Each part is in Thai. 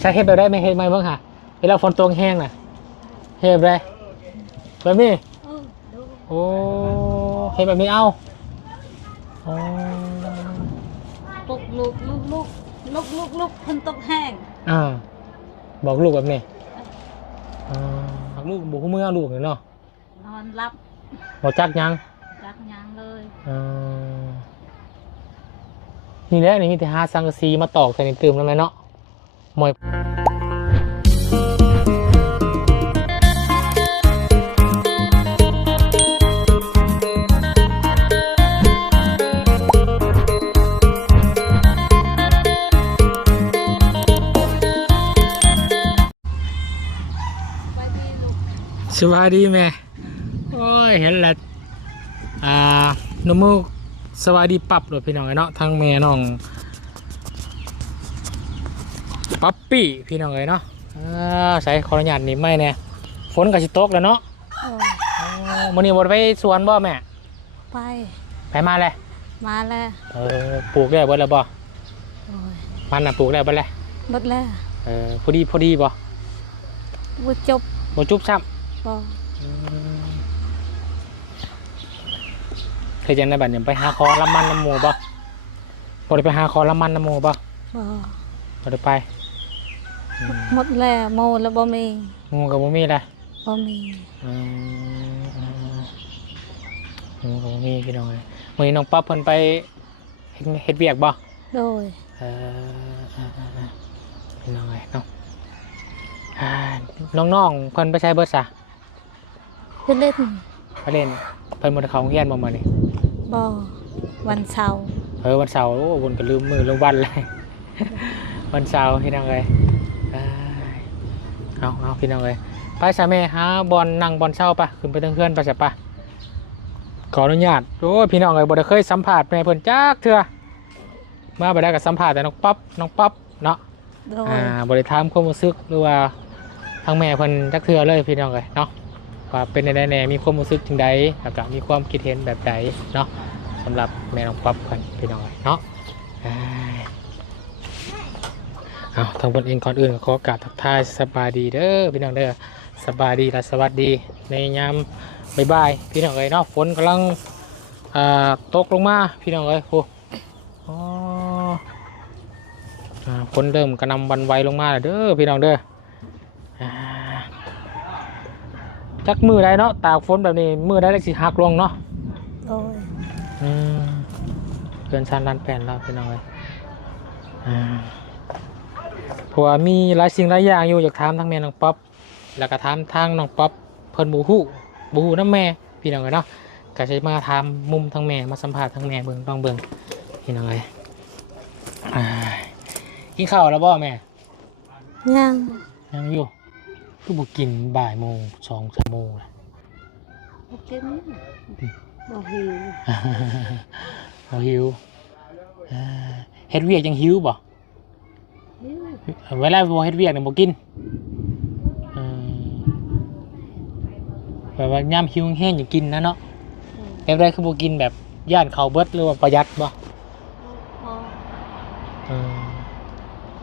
ใช้เฮ็ดแบบได้ไหมเฮ็ดไหมบ้างค่ะเวลาฝนตกแห้งน่ะเฮ็ดแบบได้แบบนี้โอ้เฮ็ดแบบนี้เอาอ๋อลุกคนตกแห้งบอกลูกแบบนี้บอกลูกบุกมือเอาลูกเนาะนอนรับบอกจักยังเลยนี่แหละนี่มีแต่หาสังกะสีมาตอกใส่ในตื่มแล้วไหมเนาะมวยสวัสดีแม่โอ้ยเห็นแล้วน้องมูกสวัสดีปับเลยพี่น้องเนาะทางแม่น้องปั๊ปปี้พี่น้องเนาะใส่ขออนุญาตนี่ไม่เนี่ยฝนกับชิตกแล้วเนาะมันนี่บดไปสวนบ่แม่ไปมาเลยปลูกได้บ่แล้วบ่มันน่ะปลูกได้บ่แล้วหมดแล้วพอดีบ่บ่จุบซ้ำเคยจังในบัดเนี่ยไปหาคอละมันน้ำหมูบ่ได้ไปหาคอละมันน้ำหมูบ่ได้ไปหมดแล้วโมแล้วบ่มีหมูกับบ่มีเลยหมูกับบ่มีพี่น้องเลยมื้อนี้น้องป๊อปเพิ่นไปเฮ็ดเวียกบ่โดยพี่น้องเลยเนาะน้องๆเพิ่นไปใช้เบิดซะไปเล่นเพิ่นบ่ได้เข้าโรงเรียนบ่มื้อนี้บ่วันเสาร์วันเสาร์บนก็ลืมมือลืมวันเลยวันเสาร์พี่น้องเลยเอาพี่น้องเลยไปสามีหาบอลนั่งบอลเช้าปะขึ้นไปตั้งเพื่อนไปใช่ปะขออนุญาตโอ้พี่น้องเลยบ่ได้เคยสัมผัสแม่เพิ่นจักเถื่อมาบ่ได้กับสัมผัสแต่น้องป๊อปเนาะบ่ได้ถามความรู้สึกหรือว่าทางแม่เพิ่นจักเถื่อเลยพี่น้องเลยเนาะว่าเป็นในแน่มีความรู้สึกจึงใดแล้วก็มีความคิดเห็นแบบใดเนาะสำหรับแม่น้องป๊อปกันพี่น้องเนาะทางบนเองก่อนอื่นขอกราบทักทายสบายดีเด้อพี่น้องเด้อสบายดีและสวัสดีในยามบ่ายพี่น้องเอ้ยเนาะฝนกำลังตกลงมาพี่น้องเอ้ยฝนเริ่มกระนำวันไวลงมาเด้อพี่น้องเด้อจักมือได้เนาะตากฝนแบบนี้มือได้สิหักลงเนาะเพื่อนชานด้านแผ่นแล้วพี่น้องเอ้ยเพราะว่ามีหลายสิ่งหลายอย่างอยู่อยากถามทั้งแม่น้องป๊อปแล้วก็ถามทางน้องป๊อปเพิ่นบูฮู้น้ำแม่พี่น้องเนาะก็ใช้มาถามมุมทั้งแม่มาสัมภาษณ์ทั้งแม่เบิ่งต้องเบิ่งพี่น้องเลยกินข้าวแล้วบ่แม่ยังอยู่คือบ่กินบ่ายโมง2-3 โมงบ่กินบ่หิวบ่หิวเฮ็ดเวียกยังหิวบ่เวลาบ่เฮ็ดเวียกเนี่ยบ่กินแบบว่าย่ำหิวแห้งอย่ากินนะเนาะแบบไรคือบ่กินแบบย่านเขาเบิดหรือว่าประหยัดบ่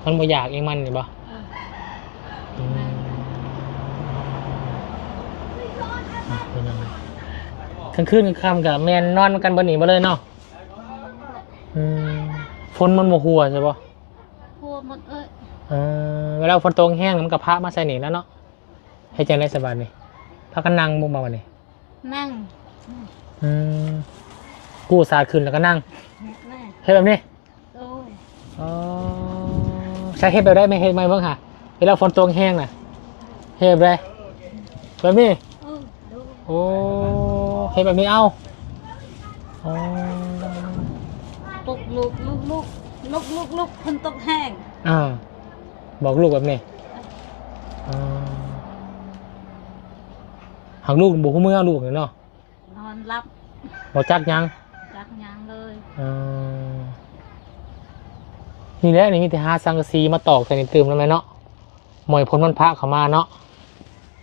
มันบ่อยากเองมันนี่บ่กลางคืนกลางค่ำกับแม่นอนกันบ่หนีบ่เลยเนาะฝนมันบ่หัวใช่ป่ะหัวหมดเวลาฝนตกแห้งมันกับพระมาใส่หนีแล้วเนาะให้ใจได้สบายนี่พักกันนั่งบุ้งมาวันนี้นั่งกู้ศาสตร์ขึ้นแล้วก็นั่งเฮ็ดแบบนี้ใช้เฮ็ดแบบได้ไหมเฮ็ดไหมบ้างค่ะเวลาฝนตกแห้งน่ะเฮ็ดแบบแบบนี้โอ้เฮ็ดแบบนี้เอาลุกคนตกแห้งบอกลูกแบบนี้หักลูกบุกมือเอาลูกเนาะนอนรับบอกจักยังเลยนี่แหละนี่มีแต่หาสังกะสีมาตอกใส่ในตื่มแล้วไหมเนาะหมอยพ้นมันพระเข้ามาเนาะ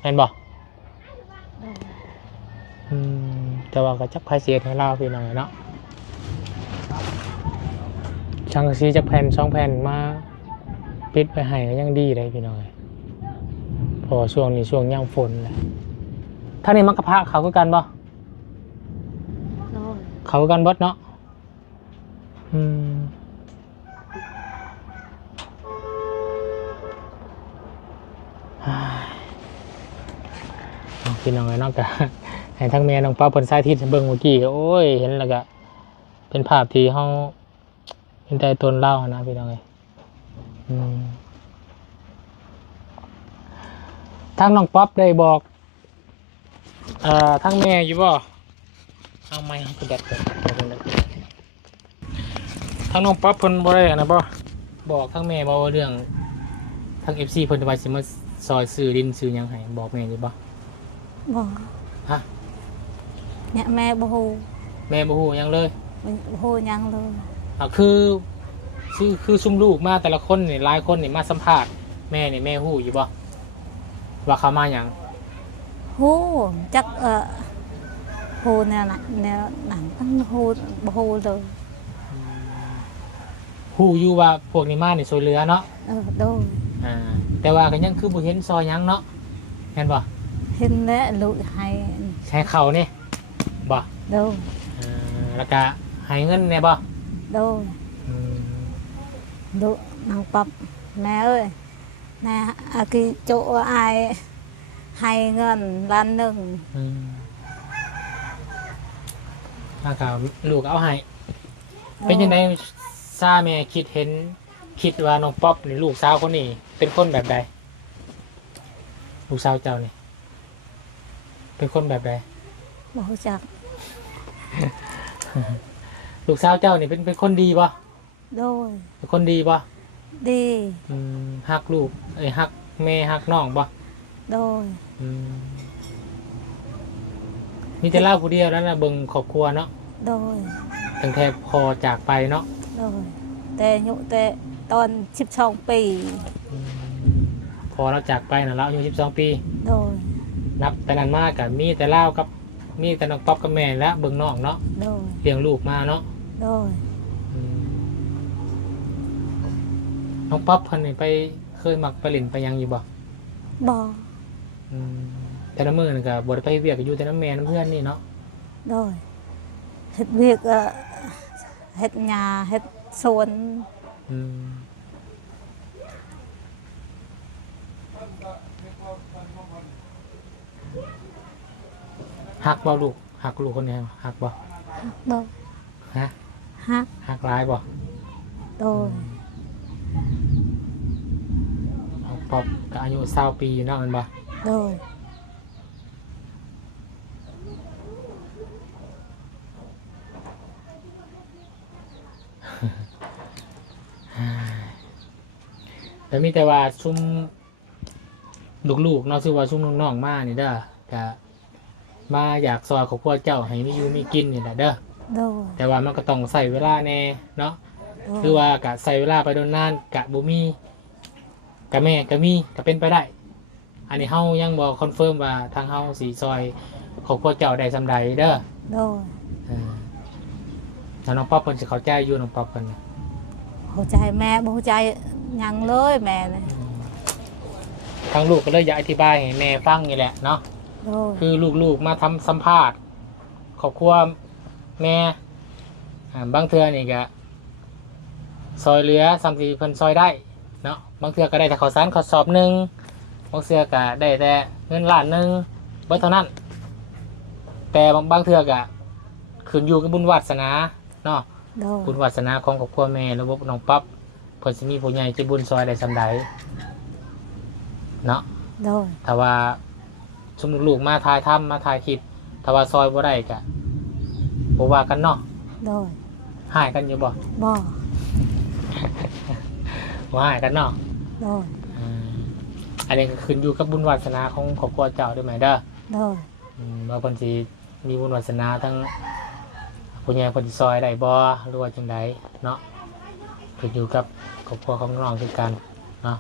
เห็นบ่แต่ว่าก็จักไพ่เสียให้เราพี่น้องเนาะสังกะสีจากแผ่น2 แผ่นมา ปิดไปให้ก็ยังดีเลยพี่น้อยเพอช่วงนี้ช่วงย่างฝนแหละถ้านี่มักกะพะเขาก็กันบ่ โดย เขาก็กันเบดเนาะอืมเอาพี่น้องไอ้นอกจากให้ทั้งแม่น้องป้าผลสายทิศเบิ่งเมื่อกี้ก็โอ้ยเห็นแล้วก็เป็นภาพที่เฮาเห็นใจตนเล่านะพี่น้องเอ้ยอืมทางน้องป๊อปได้บอกทางแม่อยู่บ่เอาไม้ให้กระดัดก่อนทางน้องป๊อปเพิ่นบ่ได้อันนะบ่บอกทางแม่บ่ว่าเรื่องทาง FC เพิ่นว่าสิมาซอยซื้อดินซื้อหยังให้บอกแม่อยู่บ่ บ่ ฮะ เนี่ยแม่บ่ฮู้ แม่บ่ฮู้หยังเลย บ่ฮู้หยังเลย คือซุ่มลูกมาแต่ละคนนี่หลายคนนี่มาสัมภาษณ์แม่นี่แม่ฮู้อยู่บ่ว่าเขามาหยัง ฮู้จักฮู้แนวน่ะแนวนั้นตั้งฮู้บ่ฮู้เลย ฮู้อยู่ว่าพวกนี้มานี่ช่วยเหลือเนาะ โดย แต่ว่าก็ยังคือบ่เห็นซอยหยังเนาะแม่นบ่ เห็นแล้วลูกให้ ใช้เขานี่บ่ โดย แล้วก็ให้เงินแน่บ่ โดยดูนางปับแม่เอ้ยแม่อากิโจอายให้เงินล้านหนึ่ง แล้วก็ลูกเอาให้เป็นจังได๋ซาแม่คิดว่าน้องป๊อปนี่ลูกสาวคนนี้เป็นคนแบบใดลูกสาวเจ้านี่เป็นคนแบบใด บ่รู้จัก ลูกสาวเจ้านี่เป็นคนดีป่ะ โดย เป็นคนดีป่ะ ดี ฮักลูกฮักแม่ฮักน้องป่ะ โดย มีแต่เล่าผู้เดียวแล้วนะเบิ่งครอบครัวเนาะ โดย ตั้งแต่พอจากไปเนาะ โดยแต่ยุแต่ตอน12 ปี พอเราจากไปนะเราอายุ12 ปี โดย นับแต่นั้นมากกับมีแต่เล่ากับมีแต่น้องป๊อปกับแม่และเบิ่งน้องเนาะ โดย เลี้ยงลูกมาเนาะ โดย น้องป๊อปเพิ่นนี่ไปเคยมักไปเล่นไปยังอยู่บ่ บ่ แต่ละมื้อนี่ก็บ่ได้ไปเวียกก็อยู่แต่น้ำแม่น้ำเพื่อนนี่เนาะ โดยเฮ็ดเวียกเฮ็ดหญ้าเฮ็ดสวน ฮักบ่ลูกฮักลูกคนนี้ฮักบ่ โดย ฮะ ฮัก ฮักหลายบ่ โดย น้องป๊อปก็อายุ20 ปีอยู่เนาะแม่นบ่ โดย แต่มีแต่ว่าซุ่มลูกๆเนาะชื่อว่าซุ่มน้องๆมานี่เด้อก็มาอยากซอยครอบครัวเจ้าให้มีอยู่มีกินนี่แหละเด้อ โดย แต่ว่ามันก็ต้องใส่เวลาแน่เนาะคือว่ากะใส่เวลาไปโดนนานกะบ่มีกะแม่กะมีก็เป็นไปได้ อันนี้เฮายังบ่คอนเฟิร์มว่าทางเฮาสิซอยครอบครัวเจ้าได้ซำใดเด้อ โดย ถ้าน้องป๊อปเพิ่นสิเข้าใจอยู่น้องป๊อปเพิ่น หัวใจแม่บ่หัวใจหยังเลยแม่เลย ทางลูกก็เลยอยากอธิบายให้แม่ฟังนี่แหละเนาะ โดย คือลูกๆมาทำสัมภาษณ์ครอบครัวแม่บางเทื่อนี่ก็ซอยเหลือซ้ำที่เพิ่นซอยได้เนาะบางเทื่อก็ได้แต่ข้าวสารข้อสอบหนึงบางเทื่อก็ได้แต่เงินล้านหนึงเบิดเท่านั้น แต่บางเทื่อก็ขึ้นอยู่กับบุญวาสนาเนาะ โดย บุญวาสนาของครอบครัวแม่ระบบน้องปั๊บเพิ่นสิมีผู้ใหญ่ใจบุญซอยได้ซำใดเนาะ โดย ถ้าว่าชุมลูกมาถ่ายทำมาถ่ายคลิปถ้าว่าซอยบ่ได้ก็บ่ว่ากันเนาะ โดย หายกันอยู่บ่ บ่ บ่หายกันเนาะ โดย อันนี้ก็ขึ้นอยู่กับบุญวาสนาของครอบครัวเจ้าด้วยไหมเด้อ โดย ว่าเพิ่นสิมีบุญวาสนาทั้งผู้ใหญ่เพิ่นสิซอยได้บ่หรือว่าจังใดเนาะขึ้นอยู่กับครอบครัวของน้องคือกันเนาะ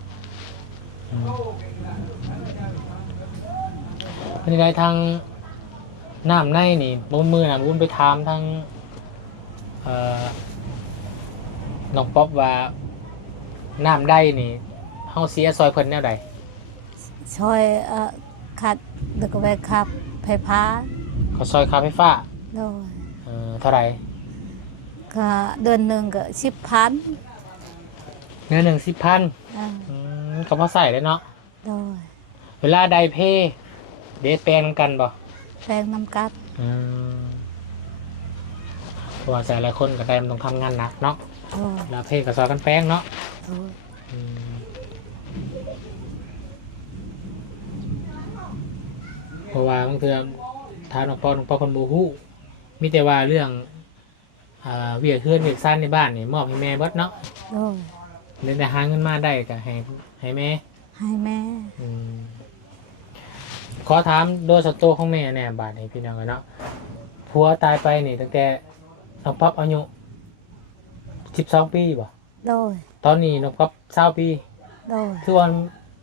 อันนี้ได้ทางน้ำในนี่บ่มือน่ะบุญไปถามทางน้องป๊อปว่าน้ำได้นี่ เฮาเสียซอยเพิ่นแนวใด ช่วยขัดเด็กไปขับไฟฟ้า เขาซอยค่าไฟฟ้า โดย เท่าไหร่ ก็เดือนหนึ่งก็10,000 เงิน10,000 อ่า ก็พอใส่เลยเนาะ โดย เวลาใดเพเดทแปลงนำกันบ่ แปลงน้ำกัด เพราะว่าแต่หลายคนก็ได้มันต้องทำงานหนักเนาะ โดย แล้วเพก็ซอยกันแปลงเนาะ โดย เพราะว่าบางเทื่อทานออกปอคนบ่ฮู้มีแต่ว่าเรื่องเวียกเฮือนเวียกซ่านในบ้านนี่มอบให้แม่เบิดเนาะ โดย เดี๋ยวแต่หาเงินมาได้ก็ให้แม่ ให้แม่ ขอถามโดยสตวของแม่แน่บาดนี้พี่น้องเนาะผัวตายไปนี่ตั้งแต่น้องป๊อปอายุ12 ปีบ่ โดย ตอนนี้น้องป๊อป20 ปี โดย คือว่า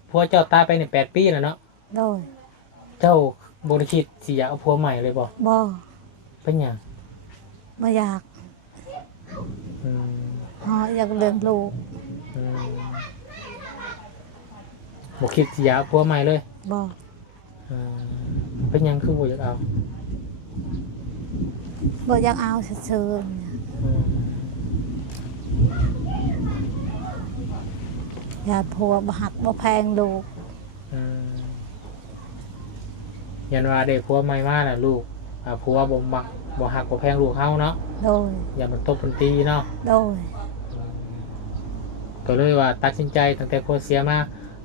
ผัวเจ้าตายไปนี่8 ปีแล้วเนาะ โดย เจ้าบ่ได้คิดสิอยากเอาผัวใหม่เลยบ่ บ่ เป็นหยัง ไม่อยาก อืม อยากเลี้ยงลูก อืมบ่คิดสิอยากเอาผัวใหม่เลย บ่ อืมเป็นหยังคือบ่อยากเอา บ่อยากเอาซื่อ อืม ๆอยากผัวบ่หักบ่แพงลูก อืมยันว่าเด็กผัวใหม่มาน่ะลูกผัวบ่มักบ่ฮักบ่แพงลูกเฮาเนาะ โดย อย่ามันตบมันตีเนาะ โดย ก็เลยว่าตัดสินใจตั้งแต่ผัวเสียมา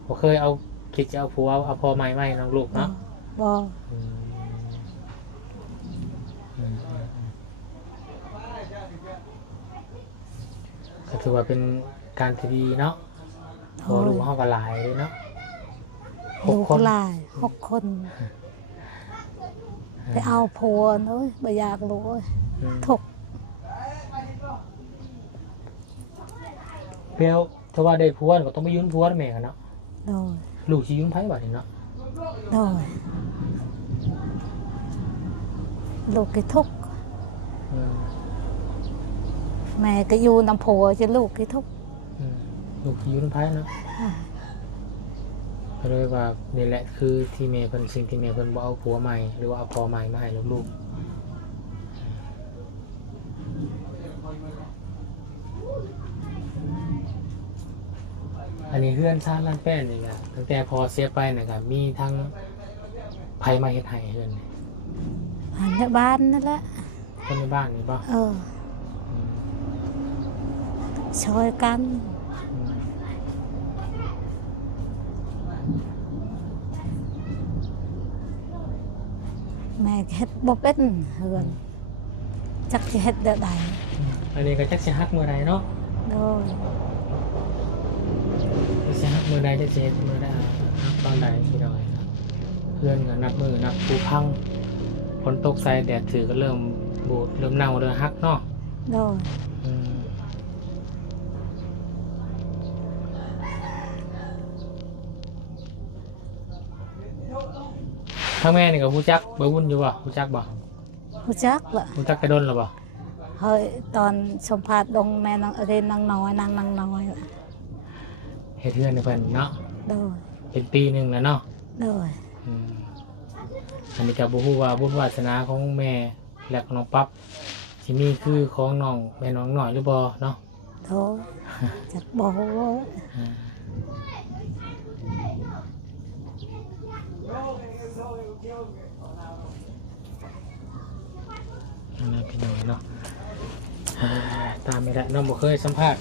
บ่เคยเอาคิดจะเอาผัวเอาพ่อใหม่มาให้น้องลูก บ่ เนาะ บ่ อืมอืมอืมอืมก็ถือว่าเป็นการที่ดีเนาะพอลูกเฮาก็หลายเลยเนาะห ลู ก ก คน หลาย6 คนไปเอาผัวเอ้ยบ่อยากลูกเอ้ย อืม ทุกข์ เปรียวถ้าว่าได้ผัวก็ต้องไปยุ่นผัวแม่กันเนาะ โดย ลูกสิยุ่นไผบัดนี้เนาะ โดยลูกก็ทุกข์ อืม แม่ก็อยู่นำผัวจะลูกก็ทุกข์ ลูกสิยุ่นไผเนาะ อ่า ก็เลยว่านี่แหละคือที่แม่เพิ่นสิ่งที่แม่เพิ่นบ่เอาผัวใหม่หรือว่าเอาพ่อใหม่มาให้ลูกๆอันนี้เฮือนซ่านล้านแป้นนี่ก็ตั้งแต่พอเสียไปน่ะก็มีทั้งไผมาเฮ็ดให้เฮือนนี่ ผ่านในบ้านนั่นแหละ คนในบ้านนี่บ่ ช่วยกัน อืม แม่ก็เฮ็ดบ่เป็นเฮือนจักสิเฮ็ดได้ใด อันนี้ก็จักสิฮักมื้อใดเนาะ โดย จักสิฮักมื้อใดจักสิเฮ็ดมื้อใดฮักตอนใดพี่น้อยครับเพื่อนก็นับมือนับผู้พังฝนตกใส่แดดถือก็เริ่มบูดเริ่มเน่าเริ่มฮักเนาะ โดย อืมทั้งแม่นี่ก็ฮู้จักบ่วุ่นอยู่บ่ฮู้จักบ่ รู้จักล่ะ ฮู้จักกระดนหรือบ่ เฮ้ยตอนสัมภาษณ์ลงแม่นางเรนนางน้อยนางน้อยล่ะ เฮ็ดเฮือนให้เพิ่นเนาะ โดย เป็นปีหนึงแล้วเนาะ โดย อืมอันนี้ก็บ่ฮู้ว่าบุญวาสนาของแม่และของน้องปั๊บสิมีคือของน้องแม่น้องน้อยหรือบ่เนาะ โดยจักบอกว่า อ่าอันนั้นพี่น้องเนาะตามไม่ได้น้องบ่เคยสัมภาษณ์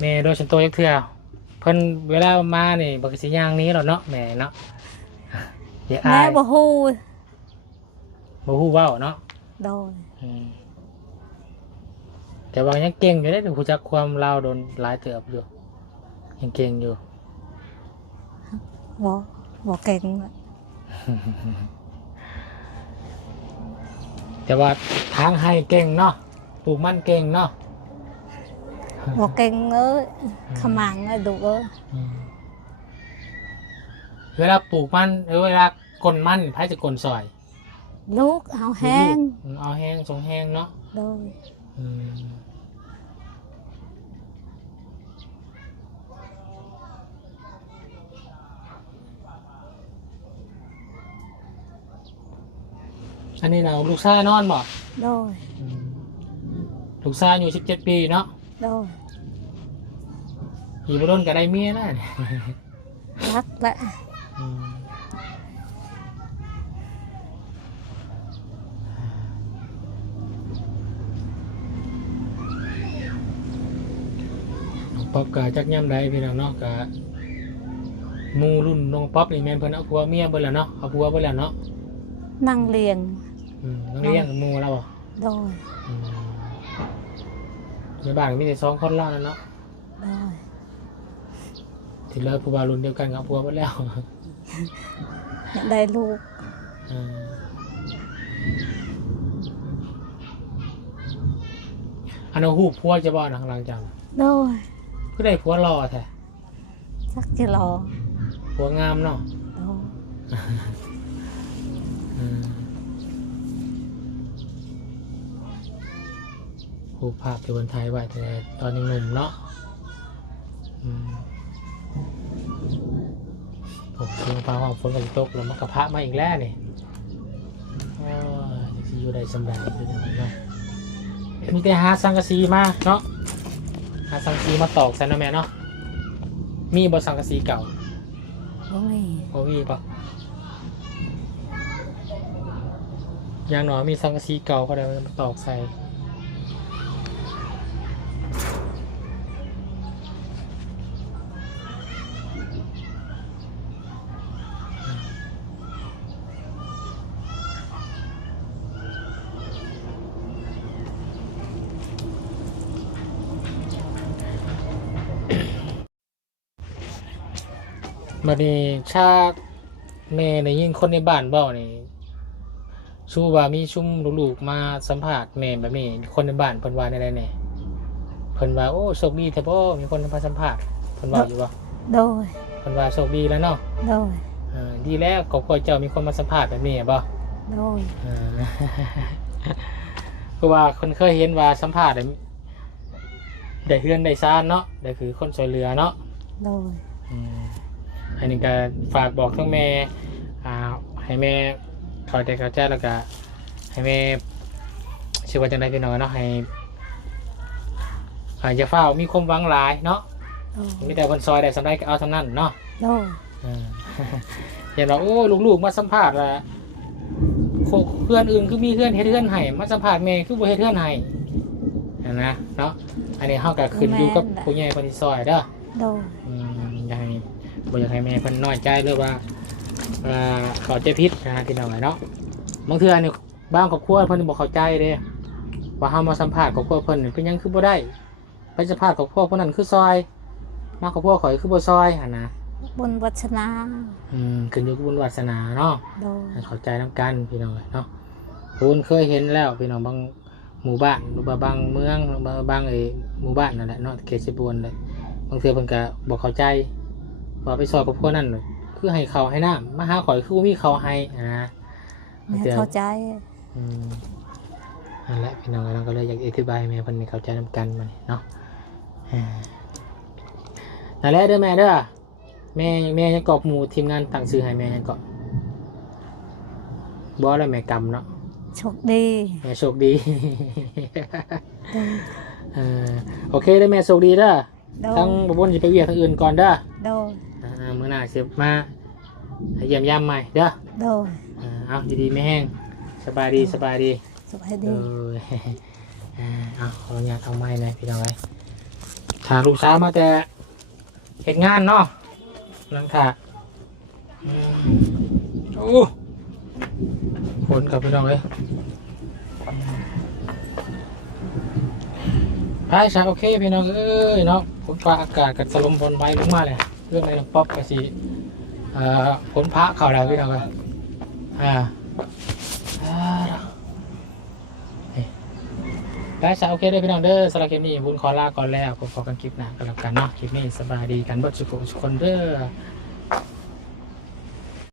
แม่โดยส่วนตัวจักเทื่อเพิ่นเวลามานี่บ่ก็สิย่างหนี้หรอกเนาะแม่เนาะอย่าอา แม่ ย บ่ฮู้ บ่ฮู้เว้าเนาะ โดย อืมแต่ว่ายังเก่งอยู่ได้ถึงรู้จักความลาวโดนหลายเติบอยู่ยังเก่งอยู่ บ่เก่งล่ะ แต่ว่าทางให้เก่งเนาะปลูกมันเก่งเนาะ บ่เก่งเอ้ยขมังเอ้ยดุเอ้ย เวลาปลูกมันเวลากลนมันไผจะกลนซอย ลูกเอาแห้ง เอาแห้งทรงแห้งเนาะ โดย อืม อันนี้เราลูกชายนอนบ่ โดย ลูกชายอยู่17 ปีเนาะ โดย อีบ่โดนก็ได้เมียแล้วเนี่ย รักและ น้องป๊อปก็จักย่ำได้พี่น้องเนาะก็หมู่รุ่นน้องป๊อปนี่แม่นเพิ่นเอาผัวเมียเบิดแล้วเนาะเอาผัวเบิดแล้วเนาะ นั่งเรียง ต้องเลี้ยงหมู่แล้วบ่ โดย ในบ้านก็มีแต่2 คนแล้วนั่นเนาะ โดย ที่เหลือผู้บ่าวรุ่นเดียวกันกับผัวเบิดแล้ว อยากได้ลูก อันนั้นฮู้ผัวจะบ่นะหลังจาก โดย คือได้ผัวหล่อแท้ สักจะรอ ผัวงามเนาะ โดย รูปภาพที่คนไทยไว้แต่ตอนยังหนุ่มเนาะผมเพิ่งพาห้องฝนกับตกแล้วมันกระพะมาอีกแล้วนี่จะอยู่ได้สำหรับอยู่ได้เนาะมีแต่หาสังกะสีมาเนาะหาสังกะสีมาตอกใส่นะแม่เนาะมีบ่สังกะสีเก่า โอ้ย พอมีปะอย่างหน่อยมีสังกะสีเก่าก็ได้มาตอกใส่บัดนี้ชาแม่ในยิ่งคนในบ้านเบ้านี่ชูว่ามีชุ่มลูกๆมาสัมภาษณ์แม่แบบนี้คนในบ้านเพิ่นว่าได้แน่เพิ่นว่าโอ้โชคดีแท้บ่มีคนมาสัมภาษณ์เพิ่นว่าอยู่บ่ โดย เพิ่นว่าโชคดีแล้วเนาะ โดย ดีแล้วครอบครัวเจ้ามีคนมาสัมภาษณ์แบบนี้บ่ โดย เพราะว่าคนเคยเห็นว่าสัมภาษณ์ได้เฮือนได้ซ่านเนาะได้คือคนช่วยเหลือเนาะ โดย อันนี้ก็ฝากบอกทั้งแม่ให้แม่เข้าใจแล้วก็ให้แม่ชื่อว่าจังได๋พี่น้องเนาะให้อย่าเฝ้ามีความหวังหลายเนาะ โดย มีแต่คนซอยได้สำได้ก็เอาสำนั้นเนาะ โดย เห็นว่าโอ้ลูกๆมาสัมภาษณ์ว่าเพื่อนอื่นคือมีเพื่อนเฮ็ดเพื่อนให้มาสัมภาษณ์แม่คือบ่เฮ็ดเพื่อนให้นะเนาะอันนี้เฮาก็ขึ้นอยู่กับผู้ใหญ่คนที่ซอยเด้อ โดย อยากให้บ่อยากให้แม่เพิ่นน้อยใจหรือว่าเข้าใจผิดนะพี่น้องเนาะบางเทื่อนี่บางครอบครัวเพิ่นบ่เข้าใจเด้ว่าเฮามาสัมภาษณ์ครอบครัวเพิ่นเป็นหยังคือบ่ได้ไปสัมภาษณ์ครอบครัวเพิ่นนั้นคือซอยมาครอบครัวข่อยคือบ่ซอยหั่นนะ บุญวัฒนา ขึ้นอยู่กับบุญวาสนาเนาะ โดย เข้าใจน้ำกันพี่น้องเนาะคุณเคยเห็นแล้วพี่น้องบางหมู่บ้านหรือบางเมืองบางหมู่บ้านนั่นแหละเนาะเขตเชฟบวนเลยบางเทื่อเพิ่นก็บอกเข้าใจว่าไปซอยกับพวกนั้นคือให้เขาให้น้ำมาหาข่อยคือมีเขาให้นะ แม่เข้าใจ นั่นแหละพี่น้องเราก็เลยอยากอธิบายแม่เพิ่นให้เข้าใจน้ำกันมันเนาะนั่นแหละเด้อแม่เด้อแม่ยังกอบหมู่ทีมงานตั้งชื่อให้แม่ยังกอบบ่แล้วแม่กำเนาะ โชคดี แม่โชคดี โอเคได้แม่โชคดีเด้อ โดย ทั้งบนจะไปเวียกทางอื่นก่อนเด้อ โดย มื้อหน้าสิมาเยี่ยมยามใหม่เด้อ โดย เอาดีๆไม่แห้งสบายดี สบายดี เอาขออนุญาตเอาไม้หน่อยพี่น้องไว้ถ้าลูกสาวมาแต่เฮ็ดงานเนาะหลังค่ะโอ้ฝนกับพี่น้องเลยใช่โอเคพี่น้องเอ้ยเนาะฝนฟ้าอากาศกับสลมฝนไว้ลงมาเลยเรื่องอะไรน้องป๊อปก็สิฝนพระเข่าแล้วพี่น้องเลยได้ใช่โอเคได้พี่น้องเด้อสำหรับคลิปนี้บุญขอลาก่อนแล้วขอกันคลิปหน้ากันแล้วกันเนาะคลิปนี้สบายดีกันเบิดสุขคนเด้อ